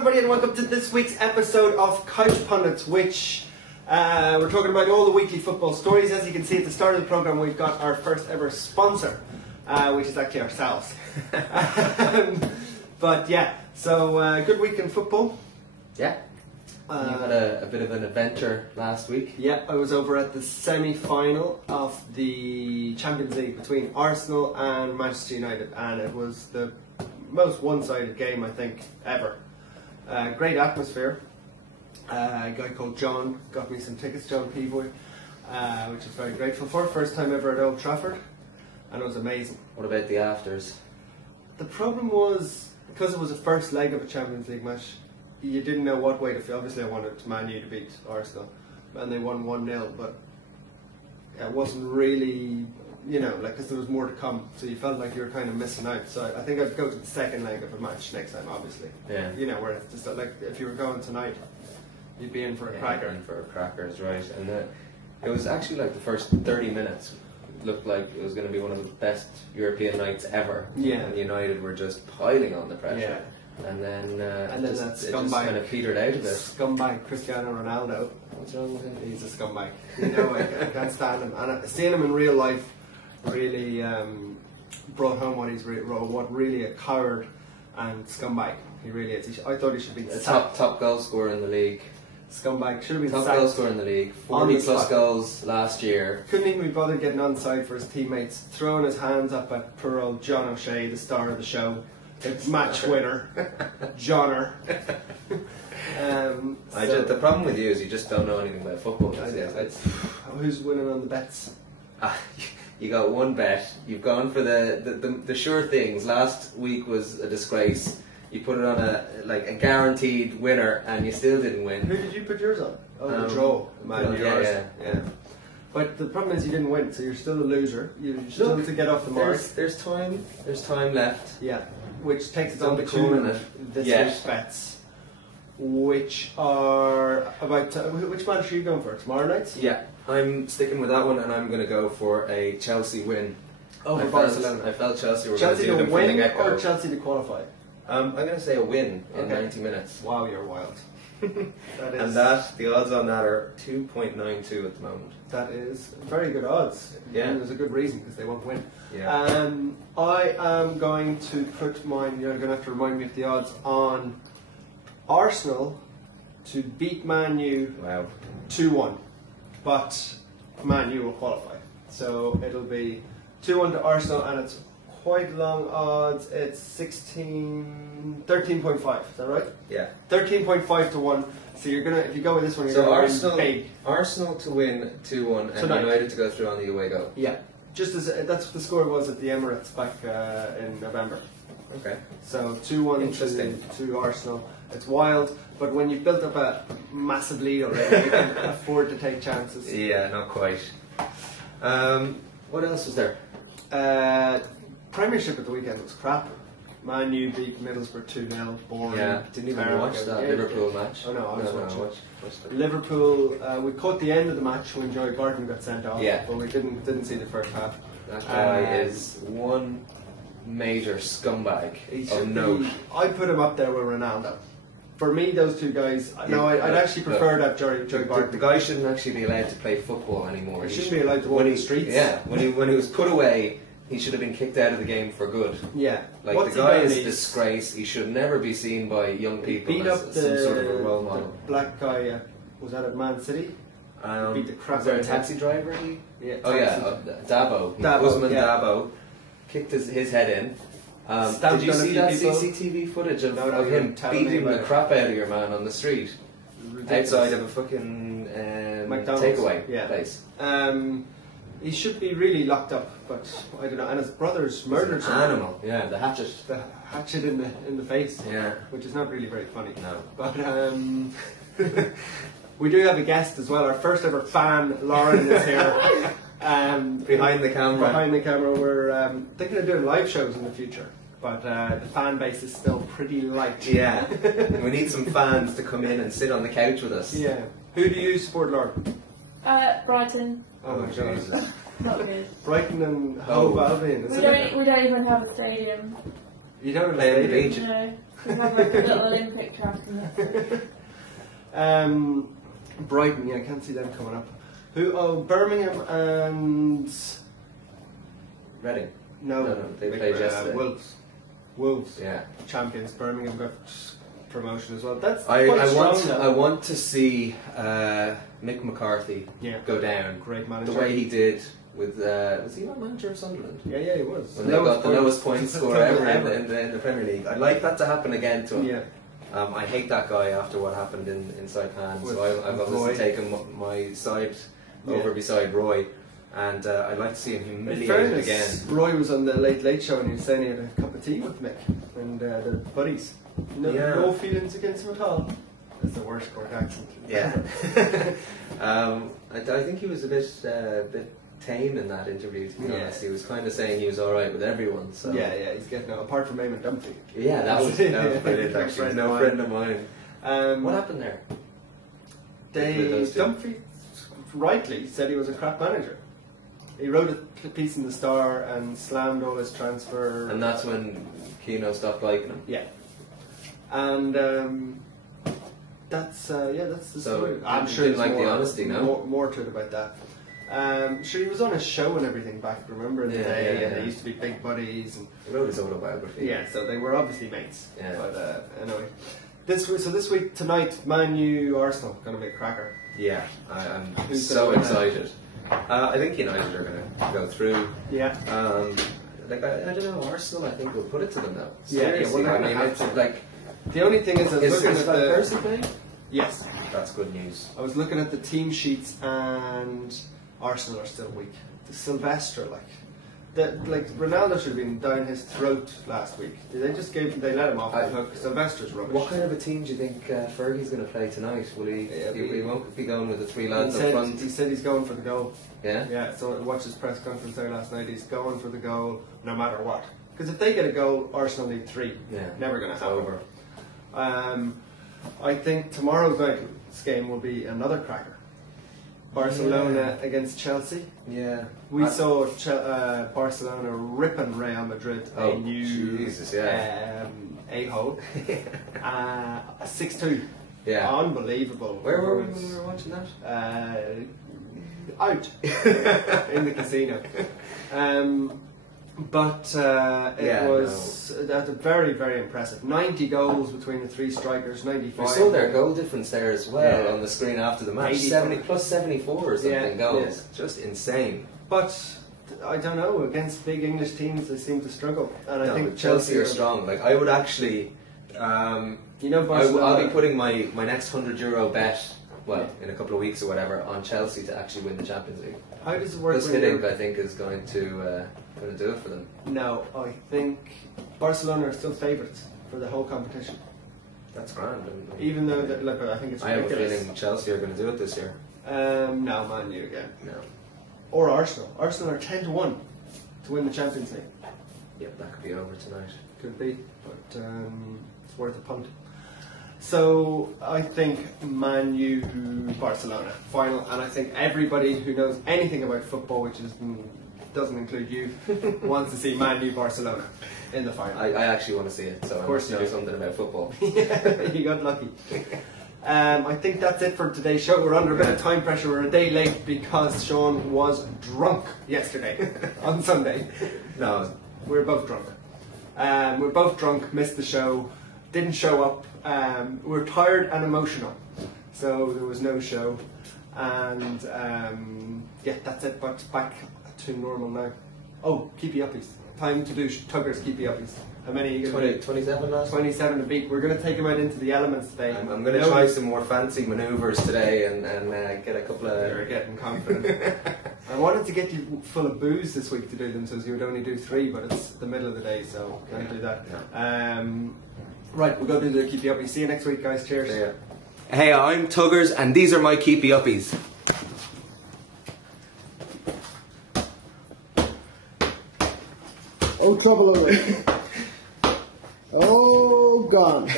everybody and welcome to this week's episode of Couch Pundits, which we're talking about all the weekly football stories. As you can see at the start of the programme, we've got our first ever sponsor, which is actually ourselves. But yeah, so good week in football. Yeah. You had a bit of an adventure last week. Yeah, I was over at the semi-final of the Champions League between Arsenal and Manchester United, and it was the most one-sided game I think ever. Great atmosphere. A guy called John got me some tickets, John Peavoy, which I was very grateful for. First time ever at Old Trafford, and it was amazing. What about the afters? The problem was, because it was the first leg of a Champions League match, you didn't know what way to feel. Obviously I wanted Man U to beat Arsenal, and they won 1-0, but it wasn't really, you know, like, because there was more to come, so you felt like you were kind of missing out. So I think I'd go to the second leg of a match next time, obviously. Yeah. You know, where it's just like, if you were going tonight, you'd be in for a cracker. In for crackers, right. And it was actually like the first 30 minutes looked like it was going to be one of the best European nights ever. Yeah. And United were just piling on the pressure. Yeah. And then that scumbag, it just kind of petered out of it. Scumbag Cristiano Ronaldo. What's wrong with him? He's a scumbag. You know, I can't stand him. And seeing him in real life really brought home what really a coward and scumbag he really is. I thought he should be the top goal scorer in the league. Scumbag should have been top goal scorer in the league. 40 plus goals last year. Couldn't even be bothered getting onside for his teammates. Throwing his hands up at poor old John O'Shea, the star of the show. The match winner, Johnner. The problem with you is you just don't know anything about football. Who's winning on the bets? You got one bet. You've gone for the sure things. Last week was a disgrace. You put it on a guaranteed winner, and you still didn't win. Who did you put yours on? Oh, the draw. Yeah. But the problem is you didn't win, so you're still a loser. You're still to get off the mark. There's time left. Yeah. Which takes us on to this week's bets, which are about which match are you going for? Tomorrow night? Yeah, I'm sticking with that one, and I'm going to go for a Chelsea win over Barcelona. I felt Chelsea were going to do them win from the get-go. Or Chelsea to qualify. I'm going to say a win in 90 minutes. Wow, you're wild. The odds on that are 2.92 at the moment. That is very good odds. Yeah. And there's a good reason, because they won't win. Yeah. I am going to put mine, you're going to have to remind me of the odds, on Arsenal to beat Man U 2-1. But Man U will qualify. So it'll be 2-1 to Arsenal, and it's quite long odds. It's 13.5. Is that right? Yeah. 13.5 to 1. So you're gonna, if you go with this one, you're gonna win big. Arsenal to win 2-1 and United to go through on the away goal. Yeah. Just as that's what the score was at the Emirates back in November. Okay. So 2-1 to Arsenal. It's wild, but when you've built up a massive lead already, you can afford to take chances. Yeah, not quite. What else was there? Premiership at the weekend was crap. Man U beat Middlesbrough 2-0. Boring. Yeah, didn't even watch that Liverpool match. Oh no, I was watching. Liverpool, we caught the end of the match when Joey Barton got sent off. Yeah. But we didn't see the first half. That guy is one major scumbag of note. I put him up there with Ronaldo. For me, those two guys. No, I'd actually prefer that Joey Barton. The guy shouldn't actually be allowed to play football anymore. He shouldn't be allowed to walk in the streets. Yeah, when he was put away, he should have been kicked out of the game for good. Yeah. Like, the guy is a disgrace. He should never be seen by young people as some sort of a role model. The black guy, was that at Man City? Beat the crap was there out a taxi driver? Yeah. Dabo. Usman Dabo kicked his head in. Did you see that CCTV footage of him beating the crap out of your man on the street? Outside of a fucking takeaway place. He should be really locked up, but I don't know. And his brother's murdered someone. Animal, yeah, the hatchet. The hatchet in the face, yeah, which is not really very funny. No, but we do have a guest as well. Our first ever fan, Lauren, is here. Behind the camera. Behind the camera, we're thinking of doing live shows in the future, but the fan base is still pretty light. Yeah, we need some fans to come in and sit on the couch with us. Yeah. Who do you support, Lauren? Brighton. Oh my God. Not good. Brighton and Hove Albion. We don't even have a stadium. You don't play on the beach. No, we have like a little Olympic track in it. Brighton, yeah, I can't see them coming up. Who? Oh, Birmingham and Reading. No, they played yesterday. Wolves. Yeah. Champions. Birmingham got promotion as well. That's I strong. want to see Mick McCarthy go down. Great manager. The way he did with was he not manager of Sunderland? Yeah, he was. When they got the lowest point score ever in the Premier League. I'd like that to happen again to him. Yeah. I hate that guy after what happened in Saipan, so I've obviously taken my side over beside Roy, and I'd like to see him humiliated again. Roy was on the Late Late Show and he was saying he had a cup of tea with Mick and they're buddies. No feelings against him at all. That's the worst Cork accent. Yeah. I think he was a bit tame in that interview, to be honest. He was kind of saying he was alright with everyone. So yeah, he's getting out, apart from Eamon Dunphy. Yeah, that was brilliant actually. No friend of mine. What happened there? Dunphy rightly said he was a crap manager. He wrote a piece in the Star and slammed all his transfer. And that's when Keano stopped liking him. Yeah. And that's the story. I'm sure didn't like the honesty, no? More to it about that. Sure, he was on a show and everything back, remember, in the day, and they used to be big buddies. And he wrote his autobiography. Yeah, so they were obviously mates. Yeah. But anyway, this week, tonight, Man U Arsenal, going to be a cracker. Yeah, I'm so excited. I think United are going to go through. Yeah. I don't know, Arsenal, I think will put it to them though. Seriously, I mean, it's like the only thing is, I was looking at the Percy playing? Yes, that's good news. I was looking at the team sheets and Arsenal are still weak. The Sylvester, Ronaldo should have been down his throat last week. They let him off the hook. Sylvester's rubbish. What kind of a team do you think Fergie's going to play tonight? Will he won't be going with the three lads up front? He said he's going for the goal. Yeah? Yeah, so I watched his press conference there last night. He's going for the goal no matter what. Because if they get a goal, Arsenal need 3. Yeah. Never going to happen. Over. I think tomorrow's night's game will be another cracker. Barcelona against Chelsea. Yeah. We saw Barcelona ripping Real Madrid a new a-hole. 6-2. Yeah. Unbelievable. Where were we when we were watching that? Out. In the casino. But it was very, very impressive. 90 goals between the 3 strikers, 95. We saw their goal difference there as well on the screen after the match. 70 plus 74 or something goals. Yeah. Just insane. But I don't know, against big English teams they seem to struggle. And I think Chelsea are strong. Like I would actually I'll be putting my next €100 bet, in a couple of weeks or whatever, on Chelsea to actually win the Champions League. How does it work? Gus Hiddink, I think, is going to do it for them. No, I think Barcelona are still favourites for the whole competition. That's grand. Even though, I think it's ridiculous. I have a feeling Chelsea are going to do it this year. No, Man U again. No. Or Arsenal. Arsenal are 10-1 to win the Champions League. Yep, that could be over tonight. Could be, but it's worth a punt. So I think Man U Barcelona final, and I think everybody who knows anything about football, which doesn't include you, wants to see Man U Barcelona in the final. I actually want to see it, so of course I must know something about football. You got lucky. I think that's it for today's show. We're under a bit of time pressure. We're a day late because Sean was drunk yesterday on Sunday. No, we're both drunk. We're both drunk, missed the show, didn't show up. We're tired and emotional, so there was no show, and that's it. But back to normal now. Oh, keepy uppies. Time to do Tugger's keepy uppies. How many are you going to do? 27 last. 27 to beat. We're going to take him out into the elements today. I'm going to try some more fancy manoeuvres today and get a couple of. You're getting confident. I wanted to get you full of booze this week to do them, so you would only do 3, but it's the middle of the day, so can't do that. No. Right, we'll go do the keepy uppies. See you next week, guys. Cheers. Yeah. Hey, I'm Tuggers, and these are my keepy uppies. Oh, trouble away. Oh, gone.